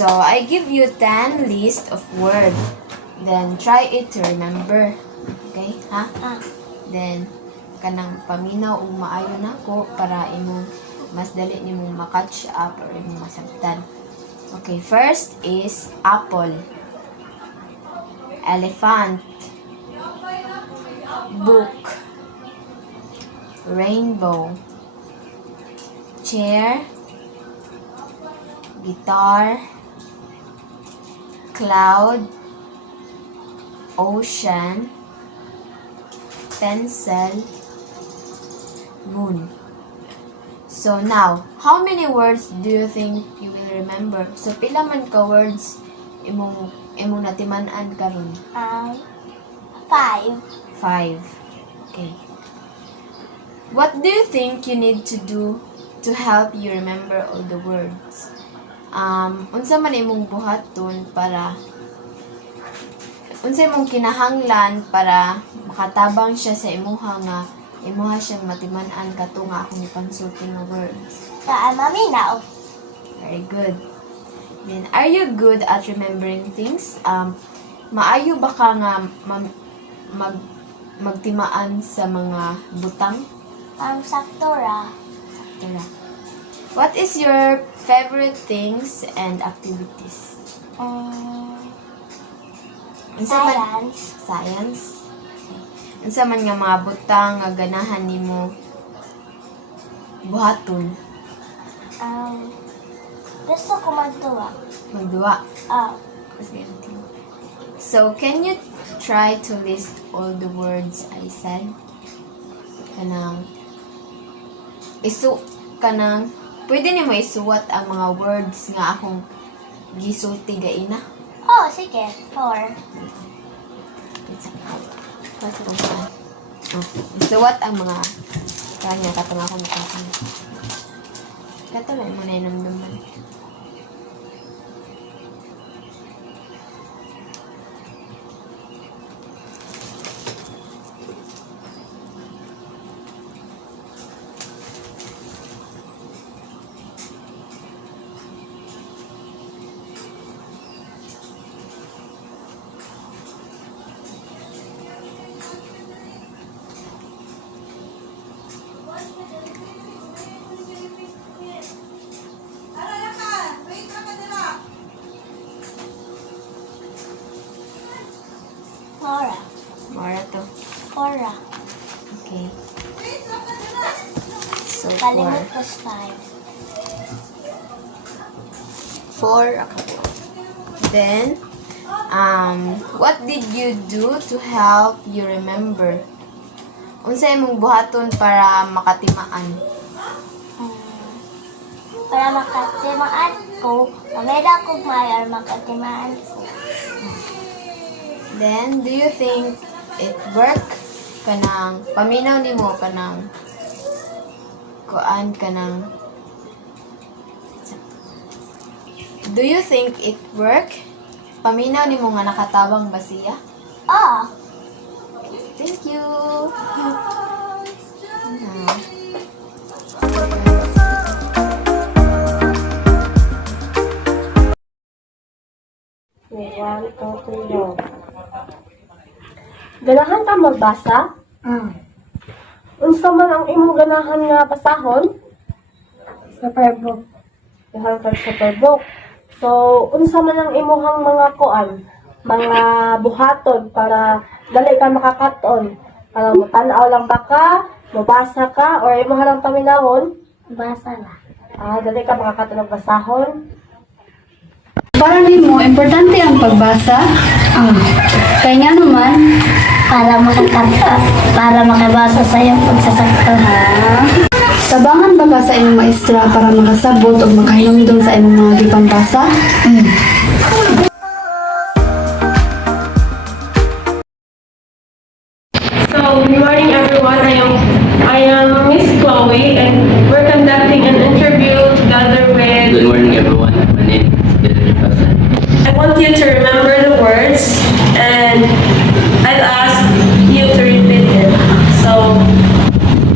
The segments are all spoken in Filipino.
So, I give you 10 list of word. Then, try it to remember. Okay? Ha? Then, kanang paminaw o maayo na ko para imong mas dali nimong makatch up or imong masabtan. Okay, first is apple, elephant, book, rainbow, chair, guitar, cloud, ocean, pencil, moon. So now, how many words do you think you will remember? So pila man ka words imong natiman-an karon? 5. 5. Okay. What do you think you need to do to help you remember all the words? Unsa man imong buhaton para unsa imong kinahanglan para makatabang siya sa imuha nga imuha siyang matiman-an kato nga akong ipansulti nga words. Maminaw. Very good. Then, are you good at remembering things? Maayo ba ka nga magtimaan sa mga butang? Saktora. Tara. What is your favorite things and activities? Science. Science. Unsa man nga mga butang nga ganahan nimo buhaton? Gusto ko magduwa. Magduwa. Ah. So, can you try to list all the words I said? Pwede nimo isuwat ang mga words nga akong gisulti gaina? Oh, sige. 4. Isuwat ang mga kanya katong akong nakakita. Katulad mo na inamdaman. Mora to. 4. Okay. So, Kalimut ko 5. 4 ako. Then, what did you do to help you remember? Unsa imong buhaton para makatimaan? Para makatimaan ko, mameda ko mayar makatimaan ko. Then, do you think it work? Kanang, paminaw ni mo, kanang, do you think it work? Paminaw ni mo nga nakatabang ba siya? Oh. Thank you! Ganahan ka magbasa? Unsa man ang imong ganahan nga basahon? Sa Superbook. Ganahan ka sa Superbook. So, unsa man ang imuhang mga mga buhaton para dali ka makakaton? Para mutanaw lang ba ka, mabasa ka, or imuha lang paminahon? Basa na. Dali ka makakaton ng basahon? Para nimo importante ang pagbasa. Kaya nga naman, para makabasa sa iyong pagsasakto. tabangan ba ka sa imong maestra para makasabot o makahinumdum sa imong mga gipambasa? So, good morning everyone. I am Miss Chloe and we're conducting an interview together with... Good morning everyone. My name is Dylan Pasan. I want you to remember the words and I'll ask you to repeat it. So,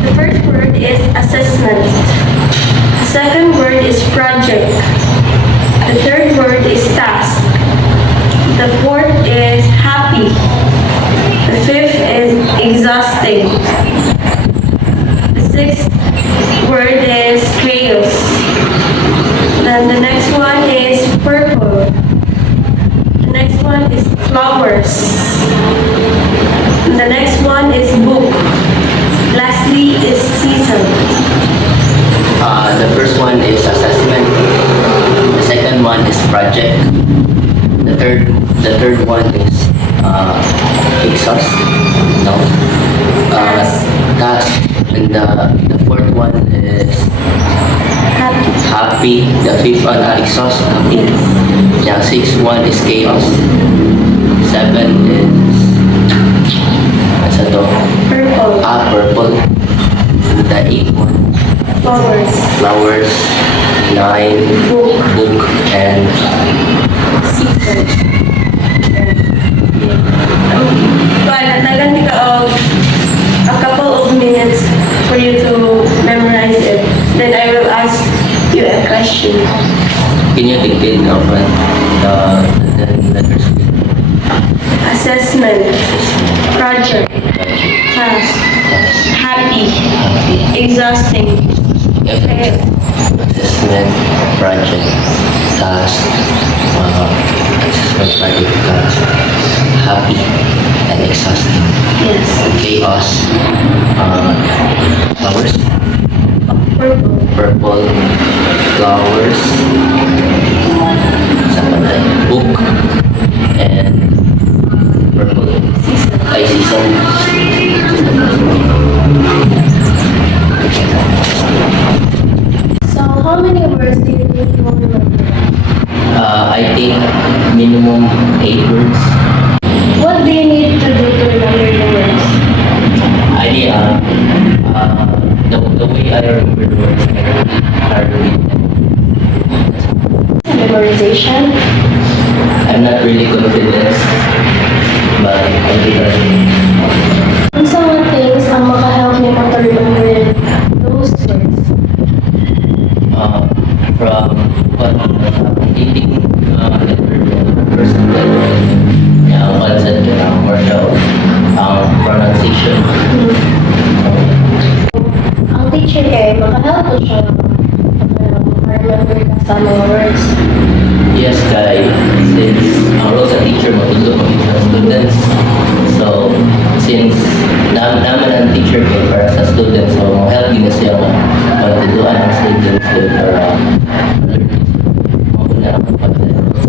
the first word is assessment. The second word is project. The third word is task. The fourth is happy. The fifth is exhausting. The sixth word is chaos. Then the next one is purple. The next one is flowers. And the next one is book. Lastly is season. The first one is assessment. The second one is project. The third one is exhaust. No. Task. And the fourth one is happy. The fifth one exhaust. Happy. The sixth one is chaos. Seven is what's that? Purple. Purple. The eighth one Flowers. flowers. Nine book and Season. Nagandi ka of a couple of minutes for you to memorize it. Then I will ask you a question. can you dictate now the letters? Assessment. Project. Task. Happy. Exhausting. Okay. Assessment, project, task, assessment, project, task, happy, and exhausting. Yes. Chaos, flowers, Purple. purple, flowers, book, and purple, season. So, how many words do you think you will remember? I think minimum 8 words. What do you need to do to remember the words? The way I remember the words, I read them. Memorization? I'm not really confident, but I do that. Ang sa mga things ang makahelp niyo pa to remember those words? From what reading letter, first letter, concept, or the pronunciation. Ang teacher kayo, makahelp po siya remember ka sa mga words. Yes, guy, since ang role sa teacher, matulog kami sa students. So, since naman ang teacher ko para sa students, so help din na siya matutuan ang students ko para mauna ang students.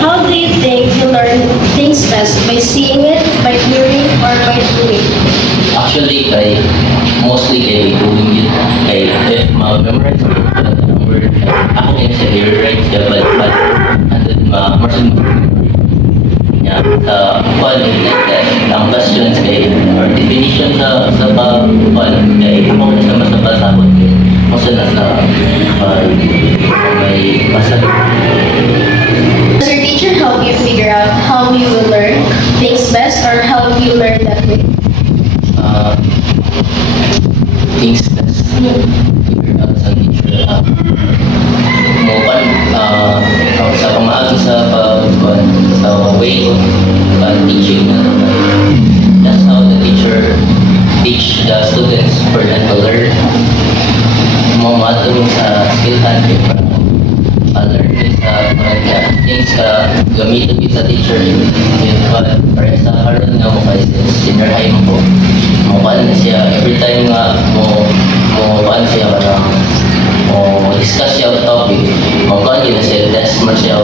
How do you think you learn things best? By seeing it, by hearing, or by doing? Actually, mostly doing it. If ma-memorize ko ang word, ako ngayon siya i-write siya, but marsin niya sa ang questions or definition sa pag-pan ako na siya masabasabot kasi nasa may masagot. Does your teacher help you figure out how you will learn things best, or help you learn that way? Things best. Figure out sa teacher. Sa pamaagi sa way of teaching. That's how the teacher teach the students for them to learn. Mamatulong sa skill handling para learn sa things gamitin sa teacher. Para sa karoon nga mo kay senior high mo po. Mukhaan na siya, every time nga mukhaan siya discuss siya ang topic, mukhaan yun na siya, test mo siya,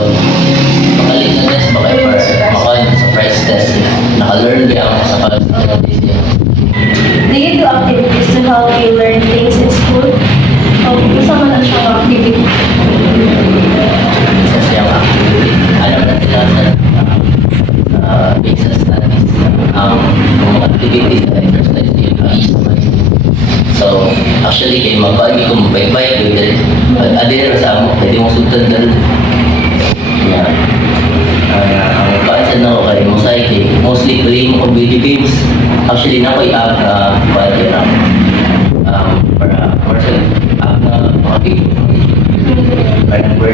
makalit na test ba kayo para mukhaan surprise test, naka-learn ba ako sa pag-study siya. Do you do activities to help you learn things in school? O gusto mo na siyang activity? Isa siyang activity. Alam na sila sa basic studies, mga activities na exercise yun, ayos naman. So, actually, kayo magpagi kung bike-bike, adi na sa amo, pwede mong sundan dal. Yeah. Ang paansan na ako kayo, mostly play mo kung video games. Actually, na ko i-app na para martial app na mga video.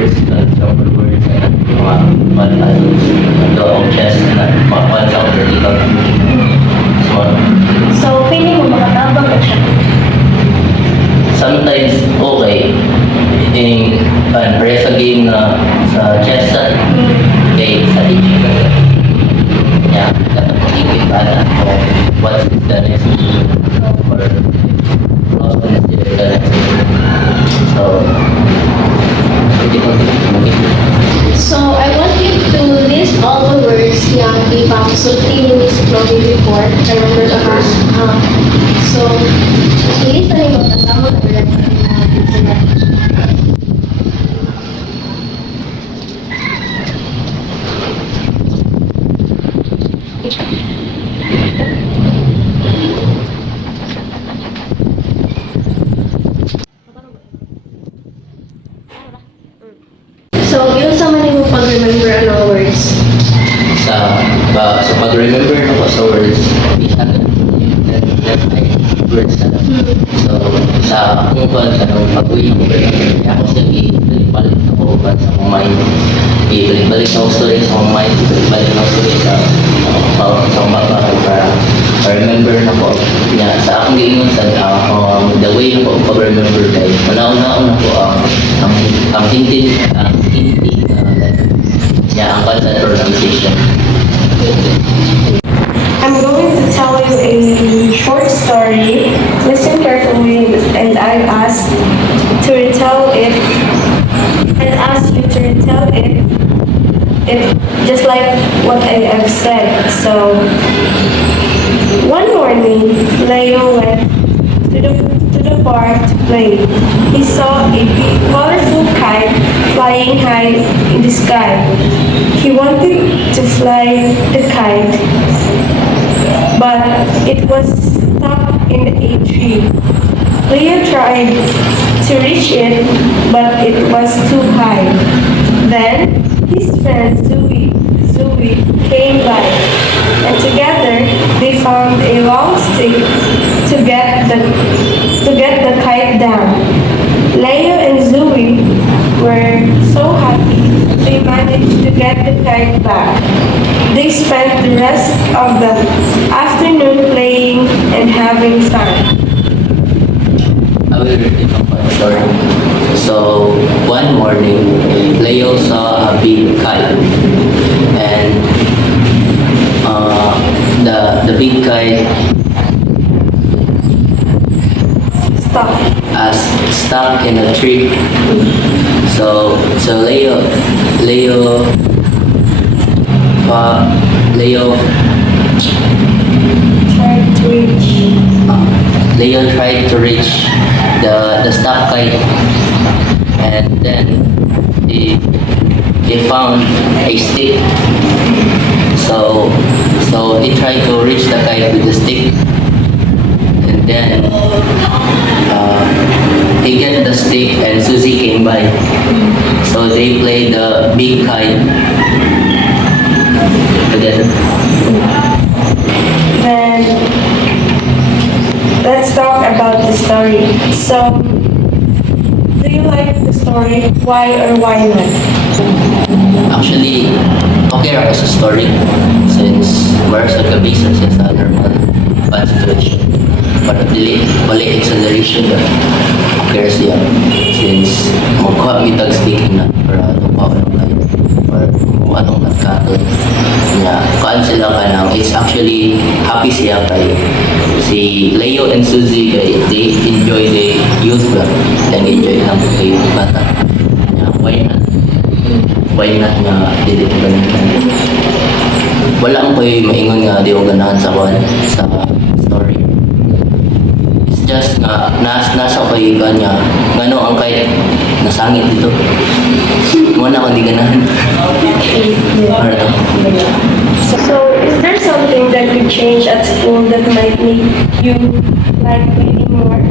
words, stronger words, and mga pantasos. Ito ang chess na mapansa ko dito. So, So, feeling mo makatabang ka siya. sometimes okay. In pares sa game na sa chess okay, sa teaching kasi. Yeah, katapos ka na what's the next move or lost the next so hindi ko So I want you to list all the words yang ipangsulti ni Miss Chloe before. I remember the first. So, ilista niyo kasama na wala na So, yung sa man yung pag-remember ang words. sa pag-remember ko sa words isa words na lang. So sa kung kuwan sa nung pag-uwi ko ako sa balik ako ba sa akong mind ibalik ako story sa akong mind ibalik ako story sa akong mapa para remember na ko niya sa akong giingon sa the way na ko pag-remember kay una-una ko ang hinti niya ang concept pronunciation. I'm going to tell you a short story. Listen carefully, and I ask to retell it. And ask you to retell it. Just like what I have said. So, one morning, Leo went to the park to play. He saw a big, colorful kite flying high in the sky. He wanted to fly the kite, but it was stuck in a tree. Leo tried to reach it, but it was too high. Then his friend Zoe came by, and together they found a long stick to get the kite down. Leo and Zoe were so happy they managed to get the kite back. They spent the rest of the afternoon playing and having fun. I will repeat my story. So one morning, Leo saw a big kite, and the big kite stuck in a tree. So Leo tried to reach the stuck kite, and then he found a stick. So he tried to reach the kite with the stick, and then he get the stick, and Susie came by. So they played the big kite together. Then let's talk about the story. So, do you like the story? Why or why not? Actually, okay ako sa story since whereas sa kabisa siya sa normal bad situation. Pero wala acceleration na okay siya since magkuha mitag stick na para tupaw ng light or kung anong nagkatod niya. Kaan sila ka nang it's actually happy siya kay si Leo and Suzy kay they enjoy the youth ba and enjoy lang kay bata. Yeah, why not nga dili ko ganun. Wala ang ko'y maingon nga di ko ganahan sa story. It's just nga nasa ko'y kanya ngano ang kahit nasangit dito. Muna ko di ganahan. So, is there something that could change at school that might make you like reading more?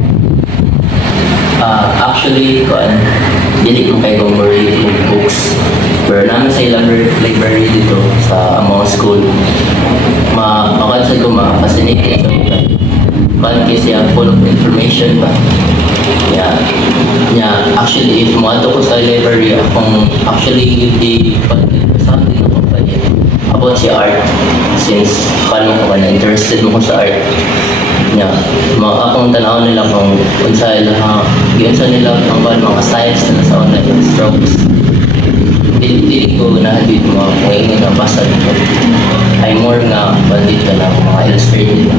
Actually, dili ko kayo read books. Pero namin sa ilang library dito sa among school. Makansad ko ma-fascinate sa mga. Kasi full of information ba? Yeah. Yeah, actually, if mo ato ko sa library, akong actually hindi something ako pa about si art. Since paano ko na interested mo ko sa art. Yeah, akong tanaw nila kung unsa nila ang mga science na sa online strokes. Dili ko na hadid mo kung yung nabasa dito. I'm more nga bandit ka lang mga illustrated.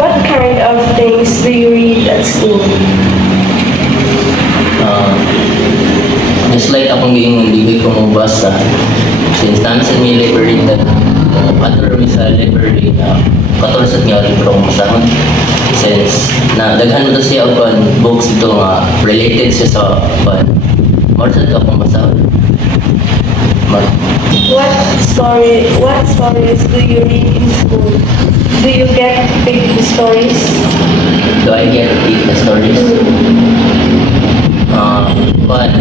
What kind of things do you read at school? Just like akong giingon, di ko mabasa. Since nasa may library na, other may sa library na, katulad sa nga libro kong masahon. Since daghan mo to siya upon books ito nga related siya sa more sa ito akong masahon. What stories do you read in school? Do you get big stories? Do I get the stories? But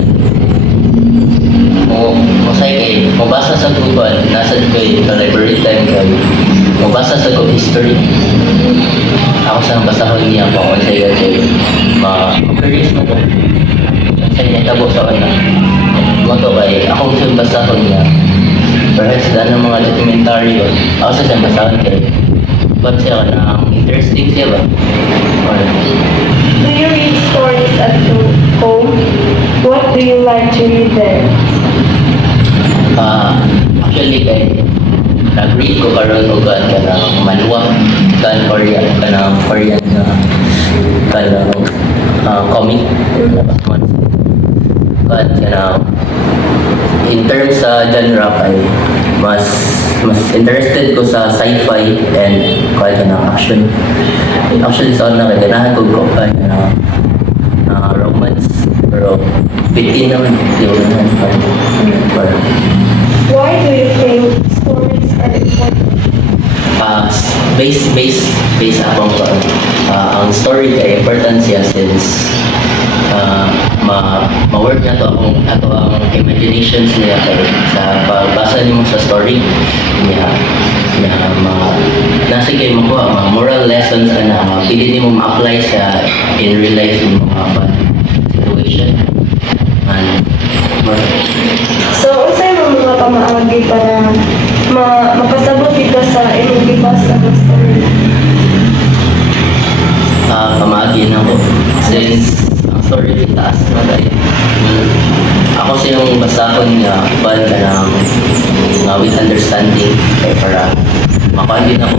mabasa sa Google, nasa kay library time kay mabasa sa Google history. Ako sa basahon niya kung ano sa'yo kay ma-curious mo ko. Sa inatabo sa kanya. Mga kay ako sa basahon niya. Perhaps dahil ng mga documentary ba. Ako sa basahon kay ba't siya na interesting siya ba? Do you read stories at home? What do you like to read there? Actually kay nag-read ko karon og kanang manhwa kan Korean na kanang comic kan in terms sa genre kay mas interested ko sa sci-fi and kanang action. Actually sa una kay ganahan ko na romance pero bitin naman di ko ganahan. Why do you think stories are important? Based akong ang story kay important siya since ma-work na to ato ang imaginations niya kay sa pagbasa nimo sa story niya nasa kay makuha mga moral lessons na pili nimo ma-apply sa in real life ng mga situation and more. So, unsay mga pamaagi para makasabot dito sa imong gibasa nga story? Pamagi na ko since ang story taas na dahil ako silang basahon nga bal ka ng with understanding kaya para makaandin ako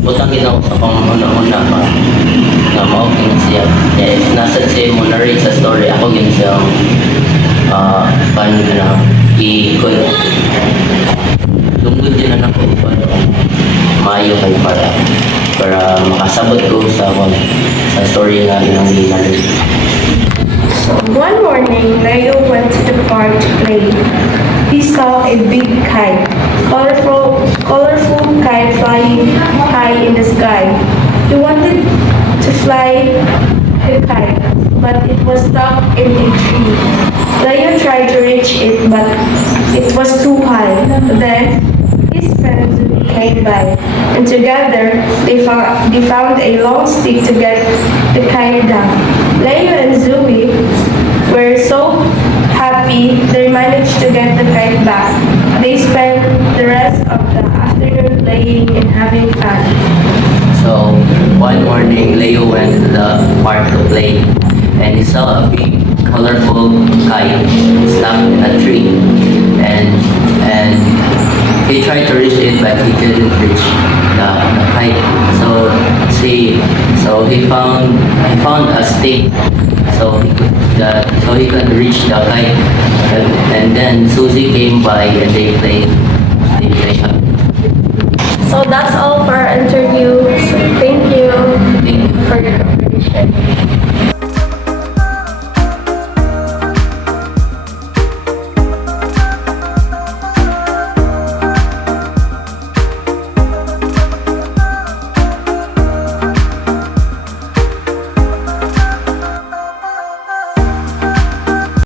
butang din ako sa panguna-una na ma-okay na siya kaya if nasa siya mo narrate sa story ako yun siyang paano na i-good lungkod din na ako maayo kayo para makasabot ko sa story na ilang ginagawa. One morning, Leo went to the park to play. He saw a big kite, colorful kite flying high in the sky. He wanted to fly the kite, but it was stuck in a tree. Leo tried to reach it, but it was too high. Then his friends came by, and together they found a long stick to get the kite down. Leo and Zoe were so happy they managed to get the kite back. They spent the rest of the afternoon playing and having fun. So one morning, Leo went to the park to play, and he saw a big, colorful kite stuck in a tree, and he tried to reach it, but he couldn't reach the kite. So he found a stick, so he could reach the kite, and then Susie came by and they played. So that's all